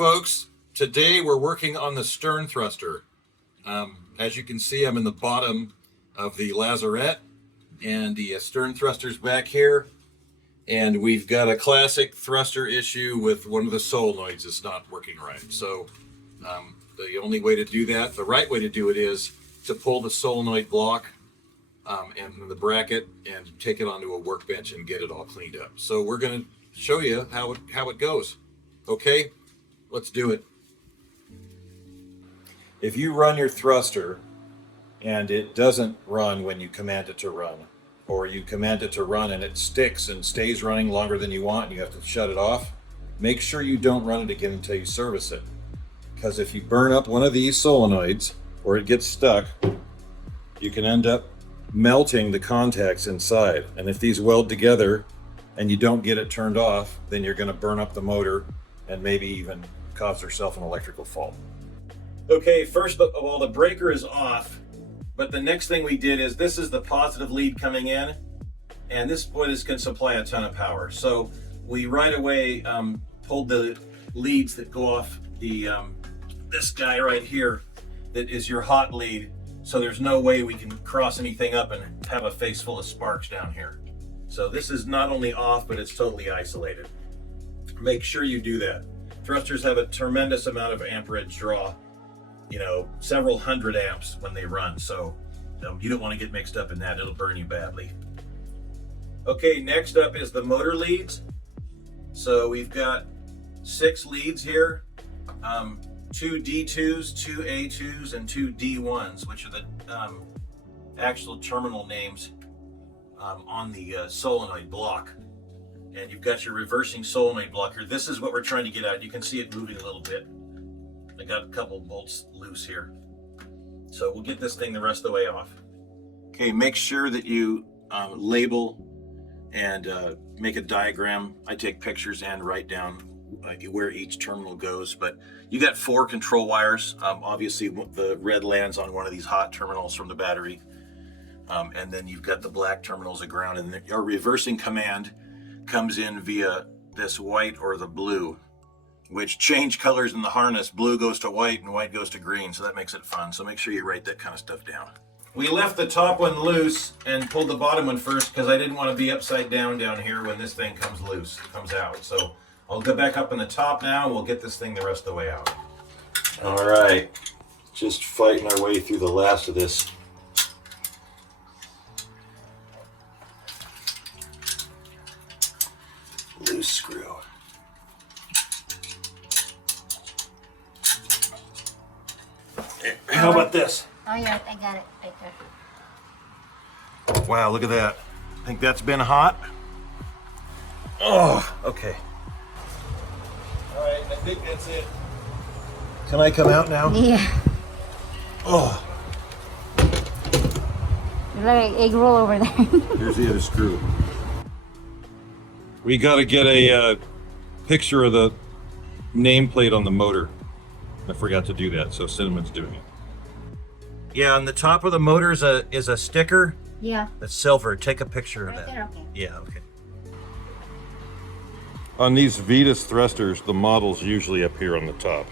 folks. Today we're working on the stern thruster. As you can see, I'm in the bottom of the lazarette, and the stern thruster's back here. And we've got a classic thruster issue with one of the solenoids that's not working right. So the only way to do that, the right way to do it, is to pull the solenoid block and the bracket and take it onto a workbench and get it all cleaned up. So we're going to show you how it goes. Okay, let's do it. If you run your thruster and it doesn't run when you command it to run, or you command it to run and it sticks and stays running longer than you want and you have to shut it off, make sure you don't run it again until you service it. Because if you burn up one of these solenoids or it gets stuck, you can end up melting the contacts inside. And if these weld together and you don't get it turned off, then you're going to burn up the motor and maybe even cause yourself an electrical fault. Okay, first of all, the breaker is off. But the next thing we did is, this is the positive lead coming in, and this can supply a ton of power. So we right away pulled the leads that go off the this guy right here, that is your hot lead. So there's no way we can cross anything up and have a face full of sparks down here. So this is not only off, but it's totally isolated. Make sure you do that. Thrusters have a tremendous amount of amperage draw. You know, several hundred amps when they run, so you don't want to get mixed up in that. It'll burn you badly. Okay, next up is the motor leads. So we've got 6 leads here, 2 D2s, 2 A2s, and 2 D1s, which are the actual terminal names on the solenoid block. And you've got your reversing solenoid block here. This is what we're trying to get out. You can see it moving a little bit. I got a couple bolts loose here. So we'll get this thing the rest of the way off. Okay, make sure that you label and make a diagram. I take pictures and write down where each terminal goes. But you got 4 control wires. Obviously, the red lands on one of these hot terminals from the battery. And then you've got the black terminals of ground. And your reversing command comes in via this white or the blue, which change colors in the harness. Blue goes to white and white goes to green, so that makes it fun. So make sure you write that kind of stuff down. We left the top one loose and pulled the bottom one first because I didn't want to be upside down here when this thing comes loose, comes out. So I'll go back up in the top now and we'll get this thing the rest of the way out. All right, just fighting our way through the last of this. Loose screw. How about this? Oh yeah, I got it right there. Wow, look at that. I think that's been hot. Oh, okay. All right, I think that's it. Can I come out now? Yeah. Oh. There's like an egg roll over there. Here's the other screw. We got to get a picture of the nameplate on the motor. I forgot to do that, so Cinnamon's doing it. Yeah, on the top of the motor is a sticker. Yeah. That's silver. Take a picture of Right that. there, okay. Yeah, okay. On these Vetus thrusters, the models usually appear on the top.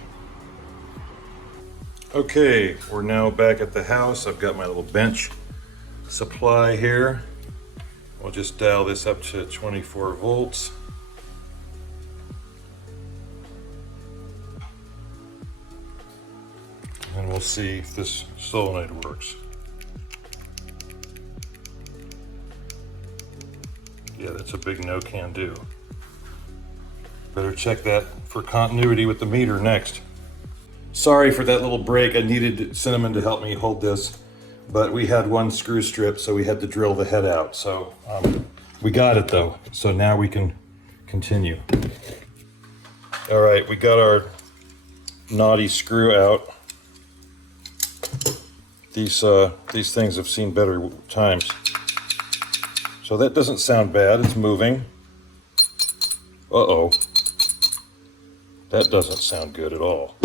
Okay, we're now back at the house. I've got my little bench supply here. We'll just dial this up to 24 volts. And we'll see if this solenoid works. Yeah, that's a big no can do. Better check that for continuity with the meter next. Sorry for that little break. I needed Cinnamon to help me hold this, but we had one screw strip, so we had to drill the head out. So we got it though. So now we can continue. All right, we got our knotty screw out. These things have seen better times. So that doesn't sound bad, it's moving. Uh-oh. That doesn't sound good at all.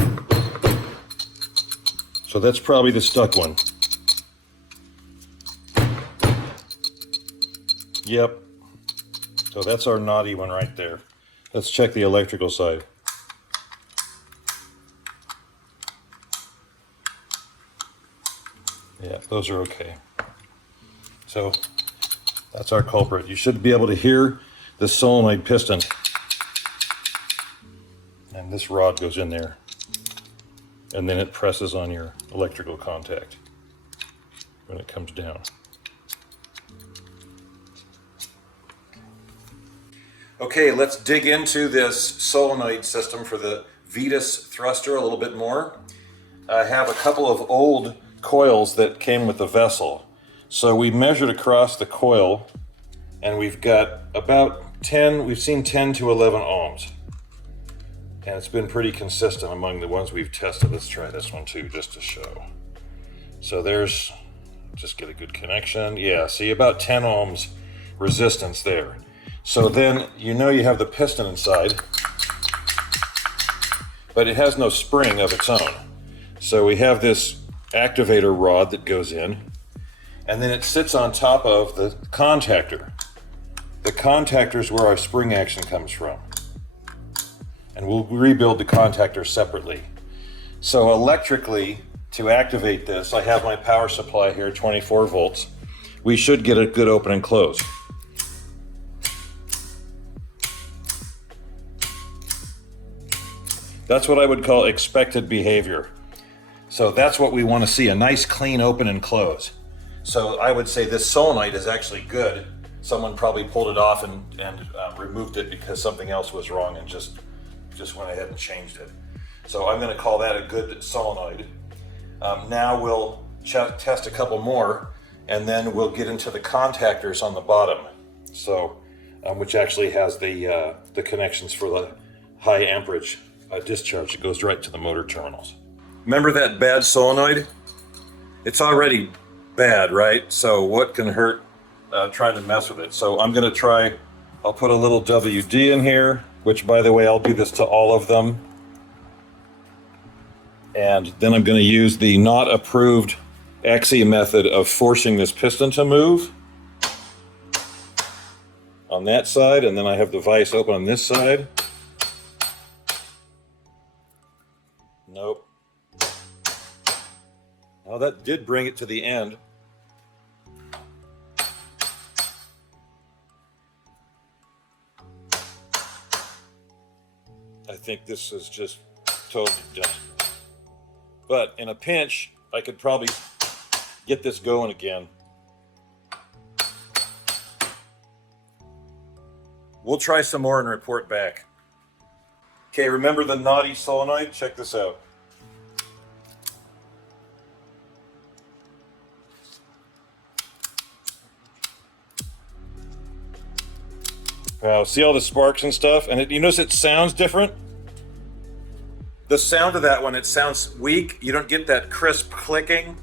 So that's probably the stuck one. Yep. So that's our naughty one right there. Let's check the electrical side. Yeah, those are okay. So that's our culprit. You should be able to hear the solenoid piston. And this rod goes in there. And then it presses on your electrical contact when it comes down. Okay, let's dig into this solenoid system for the Vetus thruster a little bit more. I have a couple of old coils that came with the vessel. So we measured across the coil and we've got about 10, we've seen 10 to 11 ohms. And it's been pretty consistent among the ones we've tested. Let's try this one too, just to show. So there's, just get a good connection. Yeah, see about 10 ohms resistance there. So then you know you have the piston inside, but it has no spring of its own. So we have this activator rod that goes in, and then it sits on top of the contactor. The contactor is where our spring action comes from. And we'll rebuild the contactor separately. So electrically, to activate this, I have my power supply here, 24 volts. We should get a good open and close. That's what I would call expected behavior. So that's what we want to see, a nice clean open and close. So I would say this solenoid is actually good. Someone probably pulled it off and removed it because something else was wrong and just went ahead and changed it. So I'm going to call that a good solenoid. Now we'll test a couple more, and then we'll get into the contactors on the bottom. So, which actually has the connections for the high amperage discharge that goes right to the motor terminals. Remember that bad solenoid? It's already bad, right? So what can hurt trying to mess with it? So I'm going to try, I'll put a little WD in here, which by the way, I'll do this to all of them. And then I'm going to use the not approved XE method of forcing this piston to move on that side, and then I have the vise open on this side. Nope. Well, that did bring it to the end. I think this is just totally done. But in a pinch, I could probably get this going again. We'll try some more and report back. Okay, remember the naughty solenoid? Check this out. Wow, see all the sparks and stuff? And you notice it sounds different? The sound of that one, it sounds weak. You don't get that crisp clicking.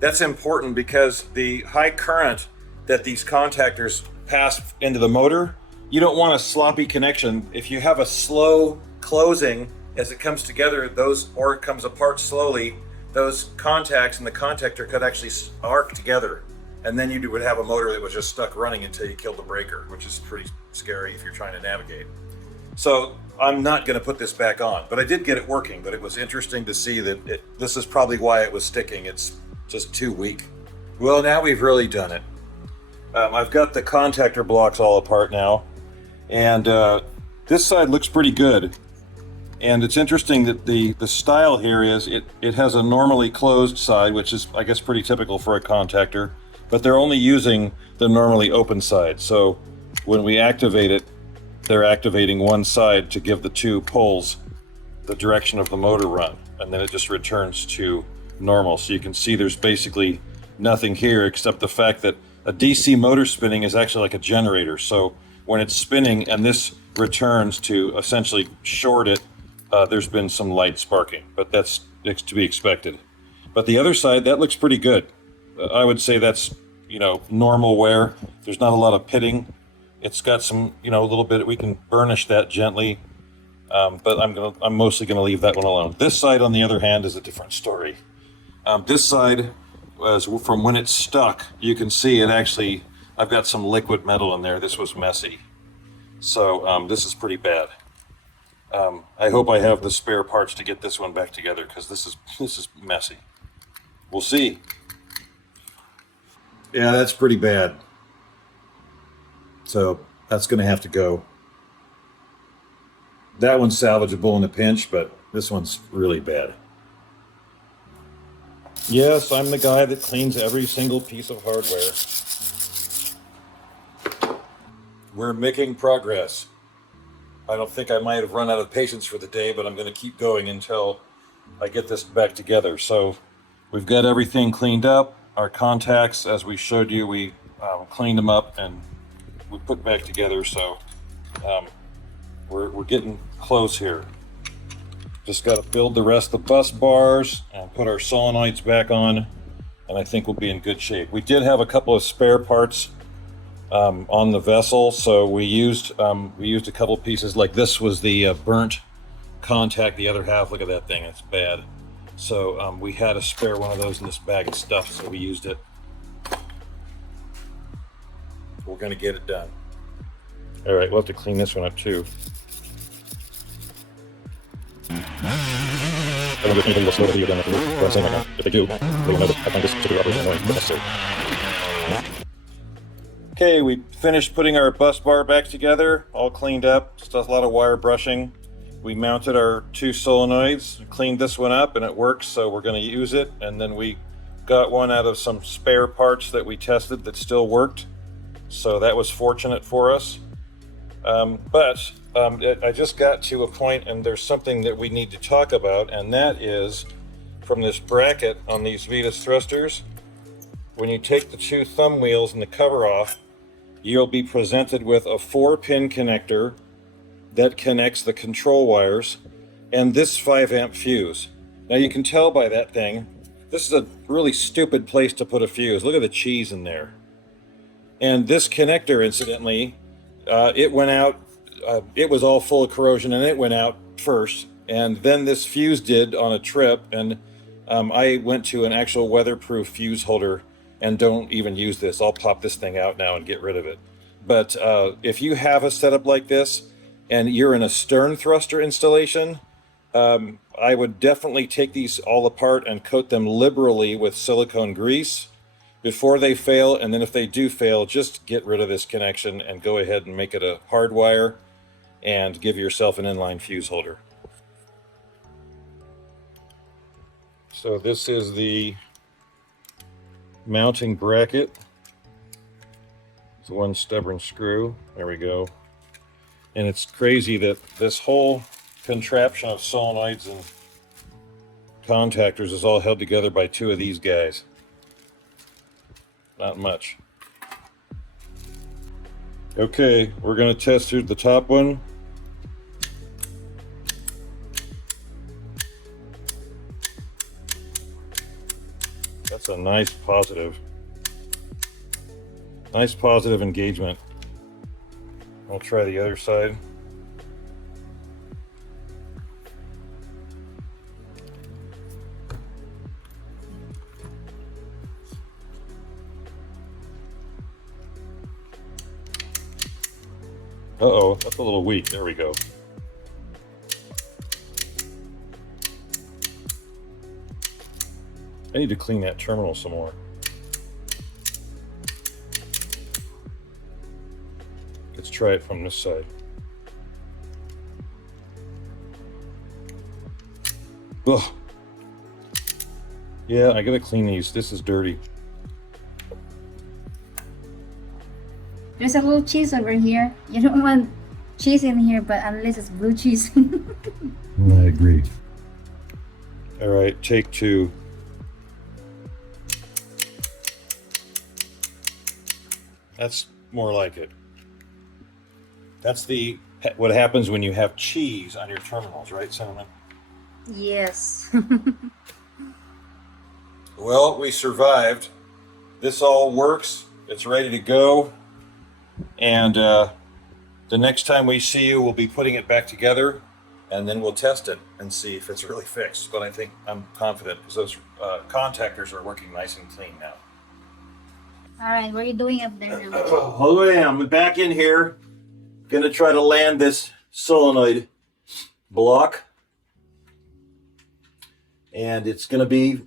That's important because the high current that these contactors pass into the motor, you don't want a sloppy connection. If you have a slow closing as it comes together, or it comes apart slowly, those contacts and the contactor could actually arc together. And then you would have a motor that was just stuck running until you killed the breaker, which is pretty scary if you're trying to navigate. So I'm not going to put this back on, but I did get it working. But it was interesting to see that this is probably why it was sticking. It's just too weak. Well, now we've really done it. I've got the contactor blocks all apart now, and this side looks pretty good. And it's interesting that the style here is it has a normally closed side, which is, I guess, pretty typical for a contactor. But they're only using the normally open side. So when we activate it, they're activating one side to give the two poles the direction of the motor run. And then it just returns to normal. So you can see there's basically nothing here except the fact that a DC motor spinning is actually like a generator. So when it's spinning and this returns to essentially short it, there's been some light sparking, but that's to be expected. But the other side, that looks pretty good. I would say that's, normal wear. There's not a lot of pitting. It's got some, a little bit, we can burnish that gently, but I'm mostly gonna leave that one alone. This side, on the other hand, is a different story. This side, from when it's stuck, you can see it actually, I've got some liquid metal in there. This was messy. So this is pretty bad. I hope I have the spare parts to get this one back together because this is messy. We'll see. Yeah, that's pretty bad. So that's going to have to go. That one's salvageable in a pinch, but this one's really bad. Yes, I'm the guy that cleans every single piece of hardware. We're making progress. I don't think I might have run out of patience for the day, but I'm going to keep going until I get this back together. So we've got everything cleaned up. Our contacts, as we showed you, we cleaned them up and we put back together. So we're getting close here. Just got to build the rest of the bus bars and put our solenoids back on, and I think we'll be in good shape. We did have a couple of spare parts on the vessel, so we used a couple pieces. Like this was the burnt contact, the other half. Look at that thing, it's bad. So we had a spare one of those in this bag of stuff, so we used it. We're gonna get it done. All right, we'll have to clean this one up too. I don't know if anything will slow the video down after what I'm saying right now. If they do, they will know that I find this particular operation annoying, but necessary. Okay, we finished putting our bus bar back together, all cleaned up, just a lot of wire brushing. We mounted our two solenoids, cleaned this one up, and it works, so we're going to use it. And then we got one out of some spare parts that we tested that still worked, so that was fortunate for us. I just got to a point, and there's something that we need to talk about, and that is from this bracket on these Vetus thrusters. When you take the two thumb wheels and the cover off, you'll be presented with a 4-pin connector that connects the control wires and this 5-amp fuse. Now you can tell by that thing, this is a really stupid place to put a fuse. Look at the cheese in there. And this connector, incidentally, it went out, it was all full of corrosion and it went out first. And then this fuse did on a trip, and I went to an actual weatherproof fuse holder, and don't even use this. I'll pop this thing out now and get rid of it. But if you have a setup like this and you're in a stern thruster installation, I would definitely take these all apart and coat them liberally with silicone grease before they fail. And then if they do fail, just get rid of this connection and go ahead and make it a hard wire and give yourself an inline fuse holder. So this is the mounting bracket. It's one stubborn screw. There we go. And it's crazy that this whole contraption of solenoids and contactors is all held together by two of these guys. Not much. Okay, we're going to test the top one. That's a nice positive engagement. I'll try the other side. Uh-oh, that's a little weak. There we go. I need to clean that terminal some more. Let's try it from this side. Ugh. Yeah, I gotta clean these. This is dirty. There's a little cheese over here. You don't want cheese in here, but unless it's blue cheese. I agree. All right, take two. That's more like it. That's what happens when you have cheese on your terminals, right, Cinnamon? Yes. Well, we survived. This all works. It's ready to go. And the next time we see you, we'll be putting it back together, and then we'll test it and see if it's really fixed. But I'm confident because those contactors are working nice and clean now. All right, what are you doing up there now? Oh, I am. I'm back in here. Gonna try to land this solenoid block. And it's gonna be a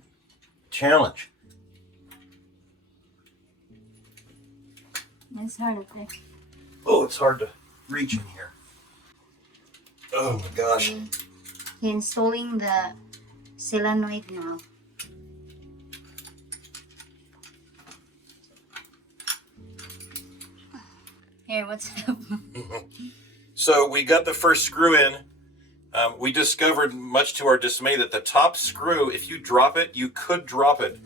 challenge. It's hard up there. Oh, it's hard to reach in here. Oh my gosh. Installing the solenoid now. Here, what's up? So we got the first screw in. We discovered, much to our dismay, that the top screw, if you drop it, you could drop it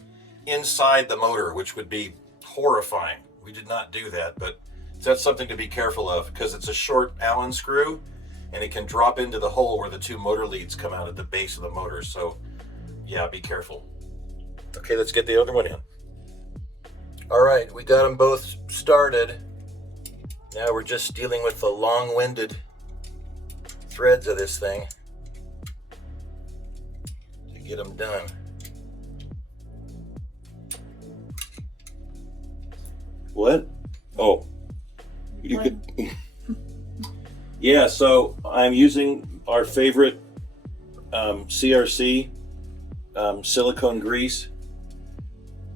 inside the motor, which would be horrifying. We did not do that, but that's something to be careful of because it's a short Allen screw and it can drop into the hole where the two motor leads come out at the base of the motor. So yeah, be careful. Okay, let's get the other one in. All right, we got them both started. Now we're just dealing with the long-winded threads of this thing to get them done. What? Oh, you What? could. Yeah, so I'm using our favorite CRC silicone grease.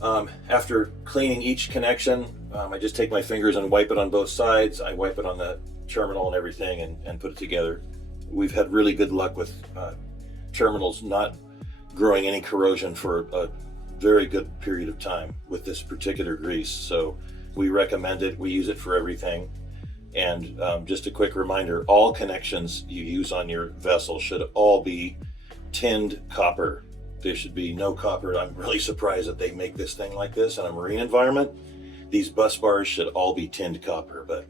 After cleaning each connection, I just take my fingers and wipe it on both sides. I wipe it on the terminal and everything and put it together. We've had really good luck with terminals not growing any corrosion for a very good period of time with this particular grease. So we recommend it. We use it for everything. And just a quick reminder, all connections you use on your vessel should all be tinned copper. There should be no copper. I'm really surprised that they make this thing like this in a marine environment. These bus bars should all be tinned copper, but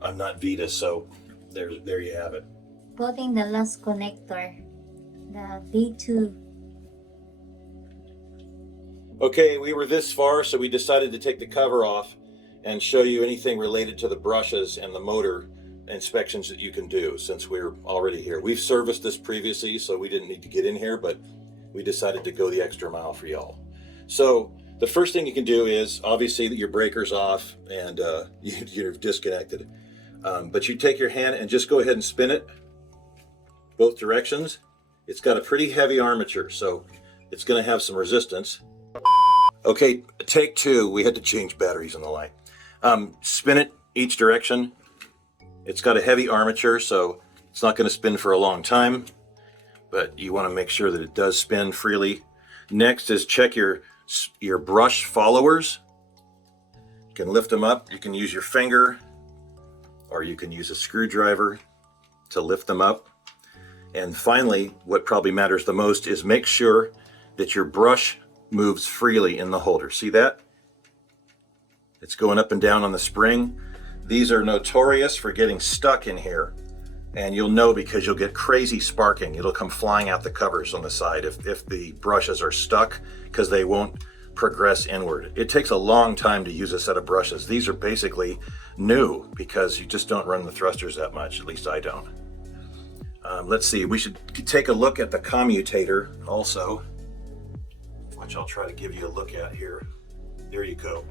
I'm not Vetus, so there you have it. Putting the last connector, the D2. Okay, we were this far, so we decided to take the cover off and show you anything related to the brushes and the motor inspections that you can do since we're already here. We've serviced this previously, so we didn't need to get in here, but we decided to go the extra mile for y'all. So the first thing you can do is obviously that your breaker's off and you're disconnected. But you take your hand and just go ahead and spin it both directions. It's got a pretty heavy armature, so it's going to have some resistance. Okay, take two. We had to change batteries on the light. Spin it each direction. It's got a heavy armature, so it's not going to spin for a long time, but you want to make sure that it does spin freely. Next is check your brush followers. You can lift them up. You can use your finger, or you can use a screwdriver to lift them up. And finally, what probably matters the most is make sure that your brush moves freely in the holder. See that? It's going up and down on the spring. These are notorious for getting stuck in here, and you'll know because you'll get crazy sparking. It'll come flying out the covers on the side if the brushes are stuck because they won't progress inward. It takes a long time to use a set of brushes. These are basically new because you just don't run the thrusters that much, at least I don't. Let's see, we should take a look at the commutator also, which I'll try to give you a look at here. There you go.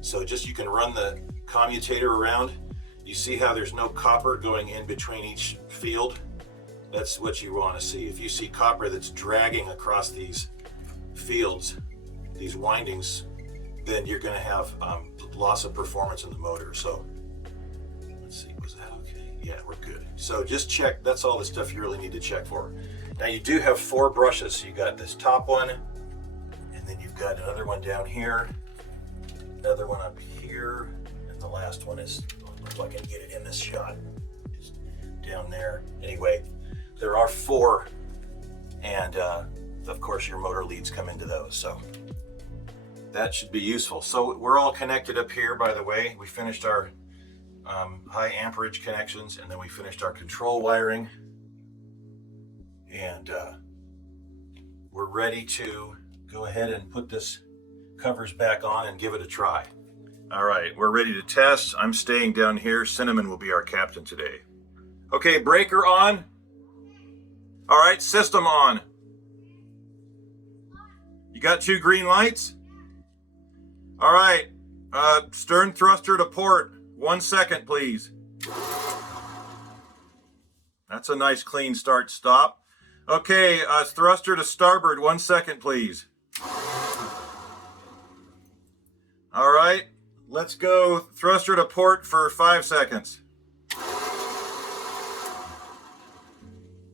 So just you can run the commutator around. You see how there's no copper going in between each field? That's what you want to see. If you see copper that's dragging across these fields, these windings, then you're going to have loss of performance in the motor. So let's see, was that okay? Yeah, we're good. So just check, that's all the stuff you really need to check for. Now you do have 4 brushes. So you got this top one, and then you've got another one down here, another one up here, and the last one is, if I can get it in this shot, is down there. Anyway, there are 4, and of course your motor leads come into those, so that should be useful. So we're all connected up here, by the way. We finished our high amperage connections, and then we finished our control wiring, and we're ready to go ahead and put this covers back on and give it a try. All right, we're ready to test. I'm staying down here. Cinnamon will be our captain today. Okay, breaker on. All right, system on. You got 2 green lights? All right, stern thruster to port. 1 second, please. That's a nice clean start stop. Okay, thruster to starboard. 1 second, please. All right, Let's go thruster to port for 5 seconds.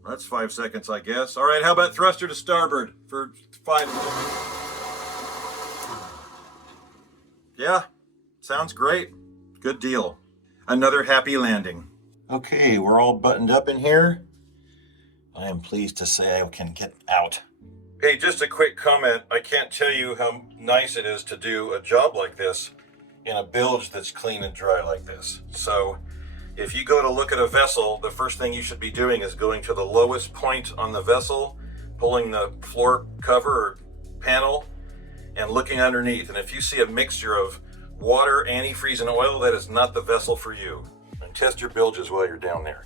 That's 5 seconds, I guess. All right, how about thruster to starboard for 5 seconds? Yeah, sounds great. Good deal. Another happy landing. Okay, we're all buttoned up in here. I am pleased to say I can get out. Hey, just a quick comment. I can't tell you how nice it is to do a job like this in a bilge that's clean and dry like this. So if you go to look at a vessel, the first thing you should be doing is going to the lowest point on the vessel, pulling the floor cover or panel, and looking underneath. And if you see a mixture of water, antifreeze, and oil, that is not the vessel for you. And test your bilges while you're down there.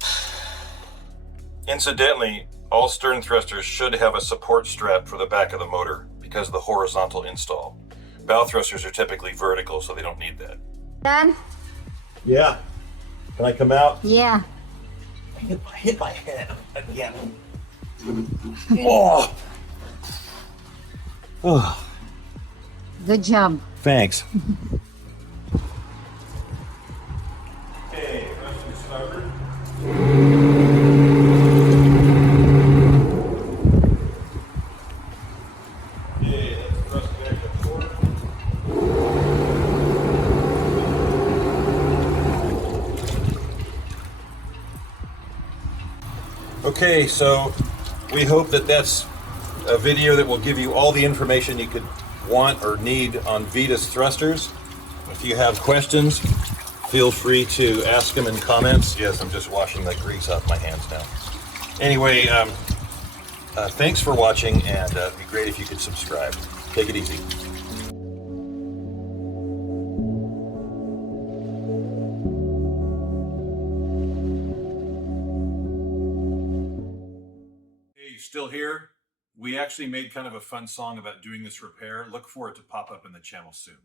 Incidentally, all stern thrusters should have a support strap for the back of the motor because of the horizontal install. Bow thrusters are typically vertical, so they don't need that. Done? Yeah. Can I come out? Yeah. Hit my head again. Oh. Oh. Good job. Thanks. Okay, thrusting to starboard. Okay, let's thrust back to port. Okay, so we hope that that's a video that will give you all the information you could want or need on Vetus thrusters. If you have questions, feel free to ask them in comments. Yes, I'm just washing the grease off my hands now. Anyway, thanks for watching, and it'd be great if you could subscribe. Take it easy. Hey, you still here? We actually made kind of a fun song about doing this repair. Look for it to pop up in the channel soon.